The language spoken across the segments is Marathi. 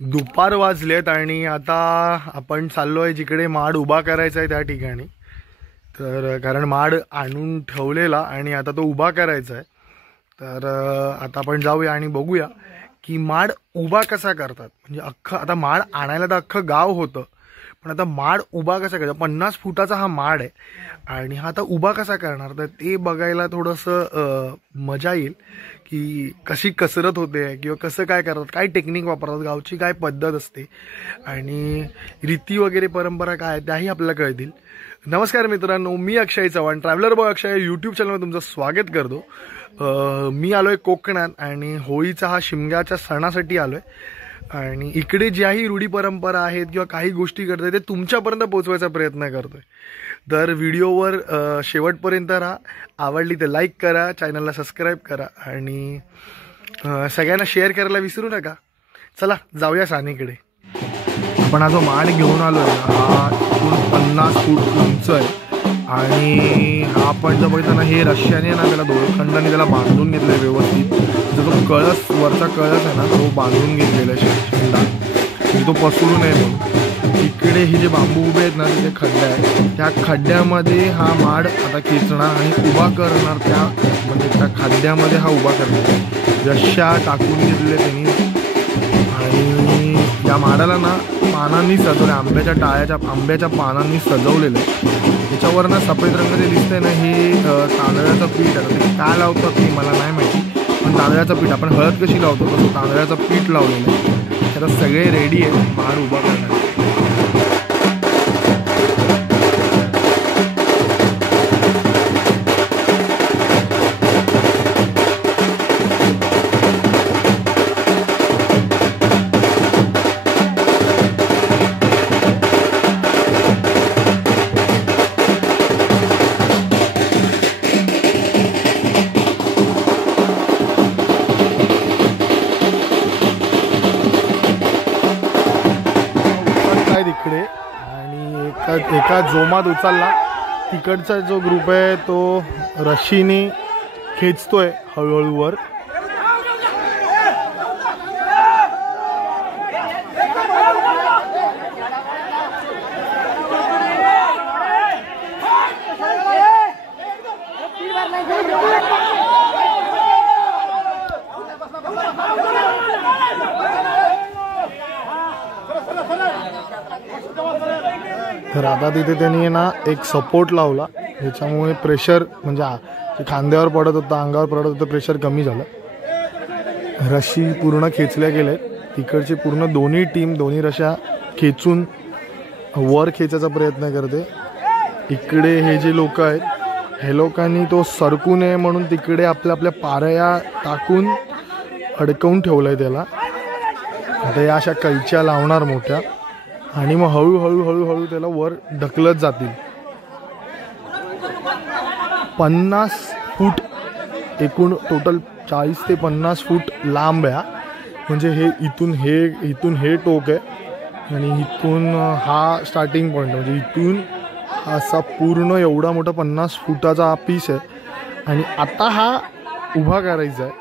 दुपार वाजलेत आणि आता आपण चाललो आहे जिकडे माड उभा करायचा आहे त्या ठिकाणी. तर कारण माड आणून ठेवलेला आणि आता तो उभा करायचा आहे. तर आता आपण जाऊया आणि बघूया की माड उभा कसा करतात. म्हणजे अख्खं आता माड आणायला तर अख्खं गाव होतं, पण आता माड उभा कसा करतात. 50 फुटाचा हा माड आहे आणि हा आता उभा कसा करणार, तर ते बघायला थोडंसं मजा येईल की कशी कसरत होते किंवा कसं काय करतात, काय टेक्निक वापरतात, गावची काय पद्धत असते आणि रीती वगैरे परंपरा काय त्याही आपल्याला कळतील. नमस्कार मित्रांनो, मी अक्षय चव्हाण, ट्रॅव्हलर बॉय अक्षय यूट्यूब चॅनलवर तुमचं स्वागत करतो. मी आलो आहे कोकणात आणि होळीचा हा शिमग्याच्या सणासाठी आलो आहे आणि इकडे ज्याही रूढी परंपरा आहेत किंवा काही गोष्टी करतोय ते तुमच्यापर्यंत पोहोचवायचा प्रयत्न करतोय. तर व्हिडिओवर शेवटपर्यंत राहा. आवडली तर लाईक करा, चॅनलला सबस्क्राईब करा आणि सगळ्यांना शेअर करायला विसरू नका. चला जाऊया सानीकडे. आपण हा जो माड घेऊन आलो आहे हा 50 फूट उंच आहे आणि हा आपण जर बघितलं ना, हे रश्याने ना त्याला दोरखंडाने त्याला बांधून घेतलं आहे व्यवस्थित. जो कळस वरचा कळस आहे ना तो बांधून घेतलेला आहे शेंडा, म्हणजे तो पसरू नये म्हणून. इकडे हे जे बांबू उभे आहेत ना तिथे खड्डा आहे, त्या खड्ड्यामध्ये हा माड आता खेचणार आणि उभा करणार. त्या म्हणजे त्या खड्ड्यामध्ये हा उभा करणार. रश्या टाकून घेतले त्यांनी आणि या माडाला ना पानांनी सजवले, आंब्याच्या पानांनी सजवलेलं आहे. त्याच्यावर ना सफेद रंगाचे दिसतंय ना, हे तांदळाचं पीठ आहे. ते काय लावतात ते मला नाही माहिती, पण तांदळाचं पीठ, आपण हळद कशी लावतो तसं तांदळाचं पीठ लावलेलं आहे. आता सगळे रेडी आहे माड उभा करण्यासाठी. इकडे आणि एका जोमात उचलला. तिकडचा जो ग्रुप आहे तो रशीने खेचतोय हळूहळू वर. तर आता तिथे त्यांनी ना एक सपोर्ट लावला, ज्याच्यामुळे प्रेशर म्हणजे खांद्यावर पडत होतं, अंगावर पडत होतं, प्रेशर कमी झालं. रशी पूर्ण खेचल्या गेल्या. तिकडची पूर्ण दोन्ही टीम दोन्ही रश्या खेचून वर खेचायचा प्रयत्न करते. इकडे हे जे लोक आहेत हे लोकांनी तो सरकू नये म्हणून तिकडे आपल्या पारया टाकून अडकवून ठेवलंय त्याला. आता या अशा कैच्या लावणार मोठ्या आणि मग हळूहळू त्याला वर ढकलत जातील. 50 फूट एकूण टोटल 40 ते 50 फूट लांब आहे. म्हणजे हे इथून हे टोक आहे आणि इथून हा स्टार्टिंग पॉईंट, म्हणजे इथून असा पूर्ण एवढा मोठा 50 फुटाचा हा पीस आहे आणि आता हा उभा करायचा आहे.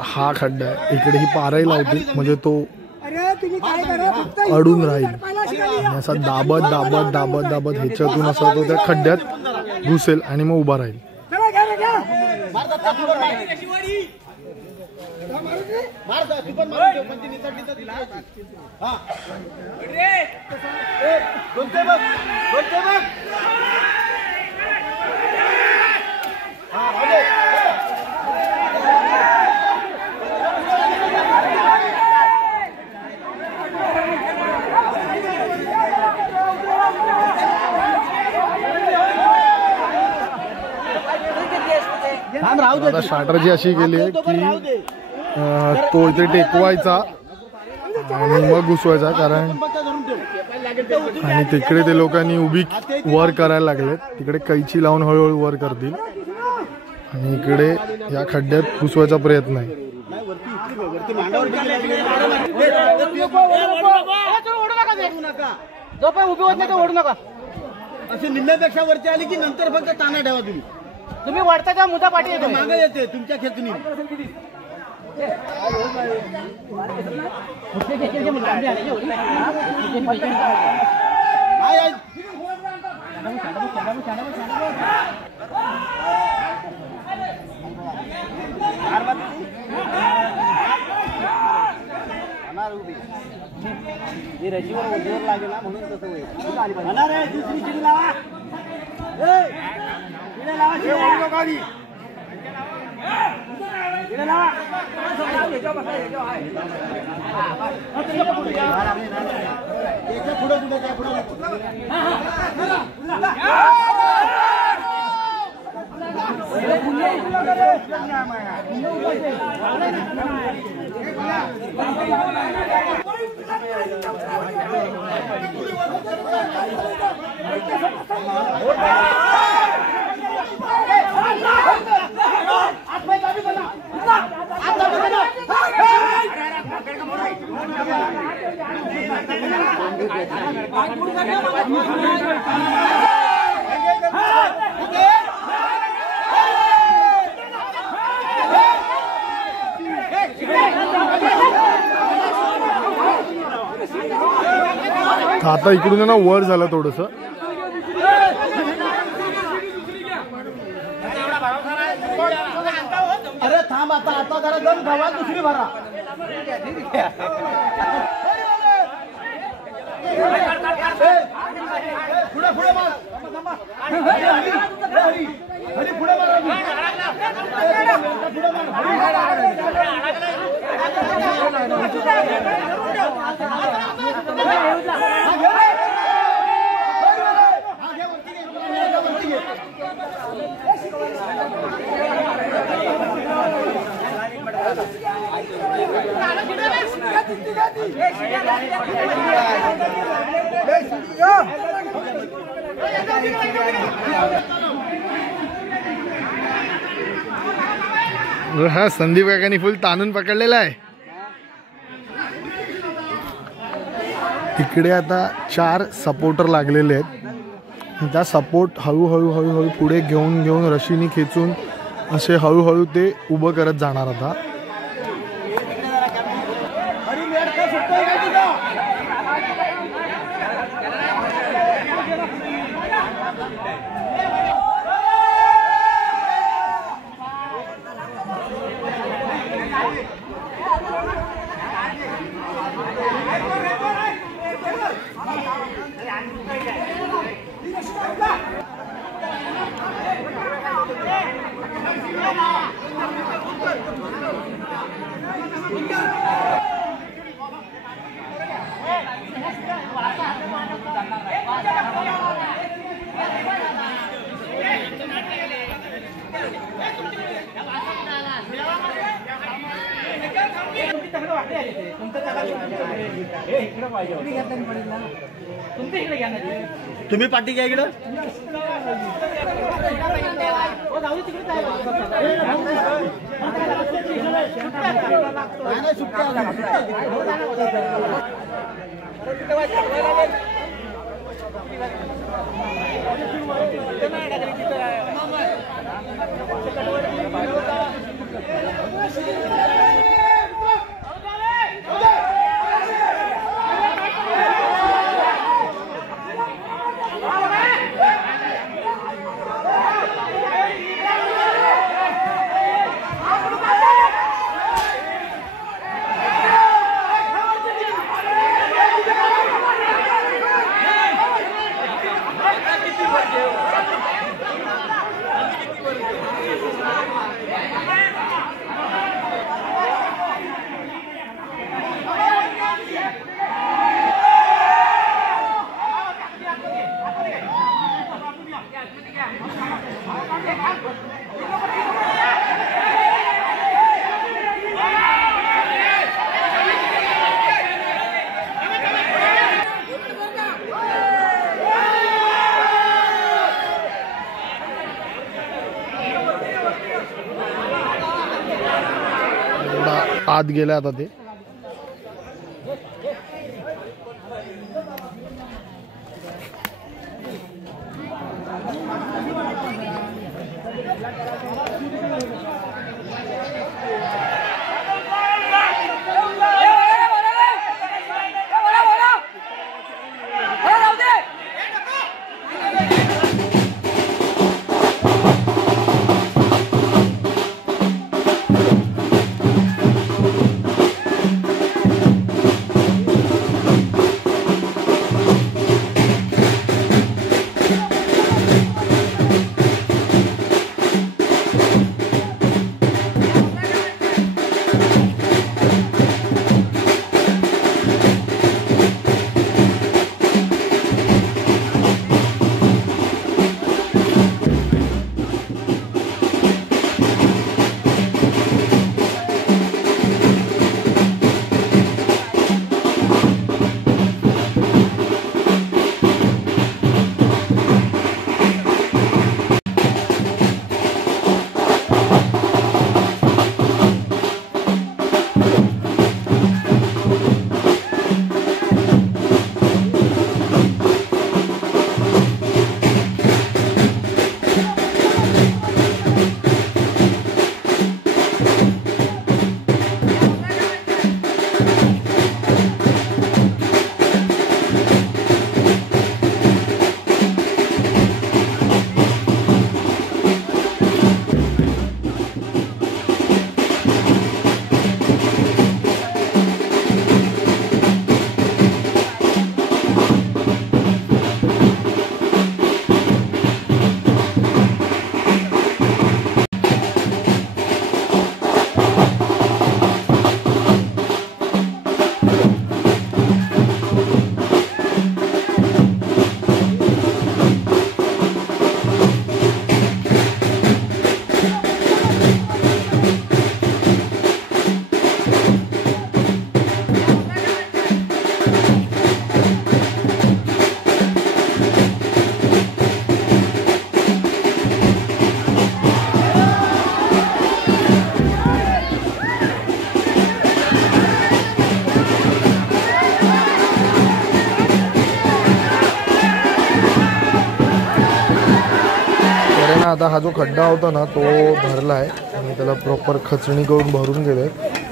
हा खड्डा आहे. इकडे ही पाराई लावते म्हणजे तो अडून राहील आणि असा दाबत ह्याच्यातून असा तो त्या खड्ड्यात घुसेल आणि मग उभा राहील. आता स्ट्रॅटर्जी अशी केली आहे की तो इथे टेकवायचा आणि मग घुसवायचा, कारण आणि तिकडे ते लोकांनी उभी वर करायला लागलेत, तिकडे कैची लावून हळूहळू वर करतील आणि इकडे या खड्ड्यात घुसवायचा प्रयत्न आहे. उभी होत नाही तर ओढू नका. अशी निम्म्यापेक्षा वरती आली की नंतर फक्त ताना ठेवा. तुम्ही वाढता का मुद्दा पाठी येतो मागे येते तुमच्या खेचणी. रजीवर उजेवर लागेल ना म्हणून तसं होईल. दुसरी चिडी लावा. आता इकडून ना वर झालं थोडस. अरे थांब आता आता जरा गम गवा दुसरी भरा. पुढे पुढे मार. हरी पुढे मार. हा संदीप काकांनी फुल ताणून पकडलेला आहे. तिकडे आता 4 सपोर्टर लागलेले आहेत. त्या सपोर्ट हळूहळू हळूहळू पुढे घेऊन घेऊन रशीनी खेचून असे हळूहळू ते उभं करत जाणार. आता तुम्ही पाठी घ्या इकडं. एवढा आत गेला आता ते. आता हा जो खड्डा होता ना तो भरला आहे आणि त्याला प्रॉपर खचणी करून भरून गेले.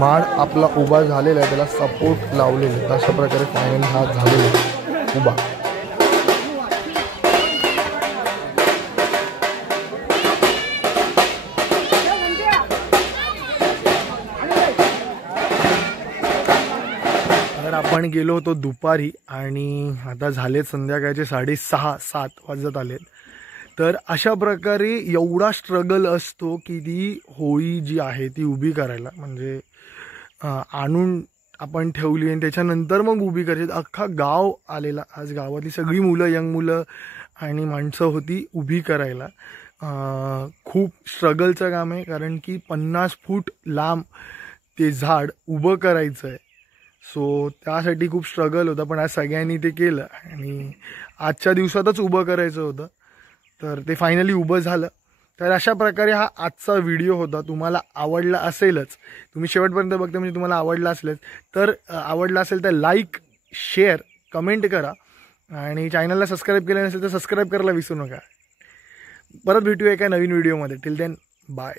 माड आपला उभा झालेला आहे, त्याला सपोर्ट लावलेले. अशा प्रकारे फायनल हा झालेला आहे उभा. तर आपण गेलो होतो दुपारी आणि आता झाले संध्याकाळचे 6:30-7 वाजत आलेत. तर अशा प्रकारे एवढा स्ट्रगल असतो की ती होळी जी आहे ती उभी करायला. म्हणजे आणून आपण ठेवली आणि त्याच्यानंतर मग उभी करायची. अख्खा गाव आलेला, आज गावातली सगळी मुलं, यंग मुलं आणि माणसं होती उभी करायला. खूप स्ट्रगलचं काम आहे, कारण की 50 फूट लांब ते झाड उभं करायचं आहे. सो त्यासाठी खूप स्ट्रगल होता, पण आज सगळ्यांनी ते केलं आणि आजच्या दिवसातच उभं करायचं होतं. तर ते फायनली उभं झालं. तर अशा प्रकारे हा आजचा व्हिडिओ होता. तुम्हाला आवडला असेलच, तुम्ही शेवटपर्यंत बघता म्हणजे तुम्हाला आवडला असेलच. तर आवडला असेल तर लाईक, शेअर, कमेंट करा आणि चॅनलला सबस्क्राईब केलं नसेल तर सबस्क्राईब करायला विसरू नका. परत भेटूया एका नवीन व्हिडिओमध्ये. Till then bye.